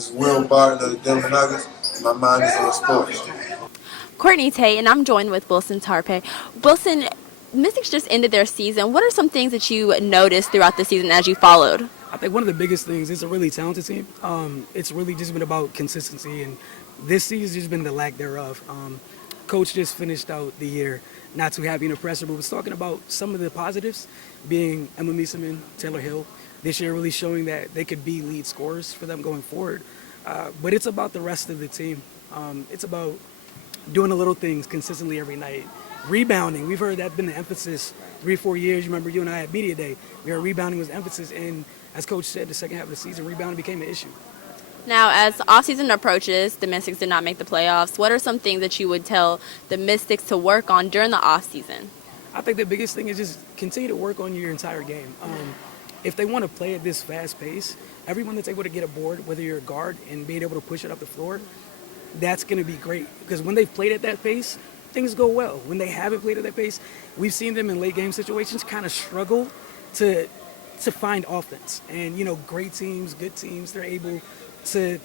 This is Will Barton of the Denver Nuggets, and my mind is on sports. Courtney Tate, and I'm joined with Wilson Tarpe. Wilson, Mystics just ended their season. What are some things that you noticed throughout the season as you followed? I think one of the biggest things is a really talented team. It's really just been about consistency, and this season's just been the lack thereof. Coach just finished out the year not too happy in the presser, but was talking about some of the positives, being Emma Mieseman, Taylor Hill, this year really showing that they could be lead scorers for them going forward. But it's about the rest of the team. It's about doing the little things consistently every night. Rebounding, we've heard that's been the emphasis 3-4 years. You remember you and I at Media Day. We heard rebounding was emphasis, and as Coach said, the second half of the season, rebounding became an issue. Now, as offseason approaches, the Mystics did not make the playoffs. What are some things that you would tell the Mystics to work on during the offseason? I think the biggest thing is just continue to work on your entire game. If they want to play at this fast pace, everyone that's able to get a board, whether you're a guard and being able to push it up the floor, that's going to be great. Because when they've played at that pace, things go well. When they haven't played at that pace, we've seen them in late game situations kind of struggle to find offense. And, you know, great teams, good teams, they're able to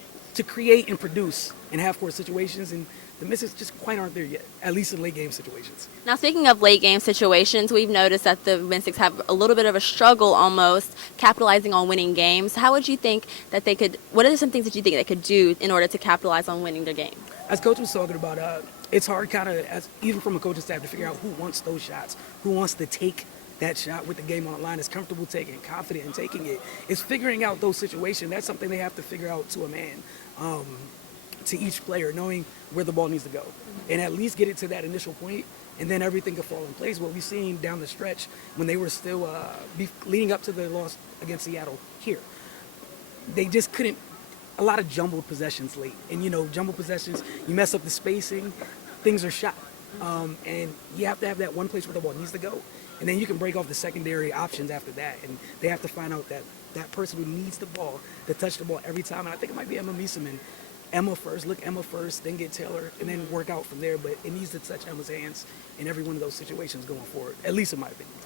create and produce in half-court situations. And the Mystics just quite aren't there yet, at least in late game situations. Now, speaking of late game situations, we've noticed that the Mystics have a little bit of a struggle almost capitalizing on winning games. How would you think that they could, what are some things that you think they could do in order to capitalize on winning their game? As Coach was talking about, it's hard kind of, even from a coaching staff, to figure out who wants those shots, who wants to take that shot with the game on the line, is comfortable taking, confident in taking it. It's figuring out those situations. That's something they have to figure out to a man, to each player, knowing where the ball needs to go. And at least get it to that initial point, and then everything can fall in place. What we've seen down the stretch when they were still leading up to the loss against Seattle here, they just couldn't, a lot of jumbled possessions late. And, you know, jumbled possessions, you mess up the spacing, things are shot. And you have to have that one place where the ball needs to go. And then you can break off the secondary options after that. And they have to find out that person who needs the ball to touch the ball every time. And I think it might be Emma Mieseman. Emma first, then get Taylor, and then work out from there. But it needs to touch Emma's hands in every one of those situations going forward, at least in my opinion.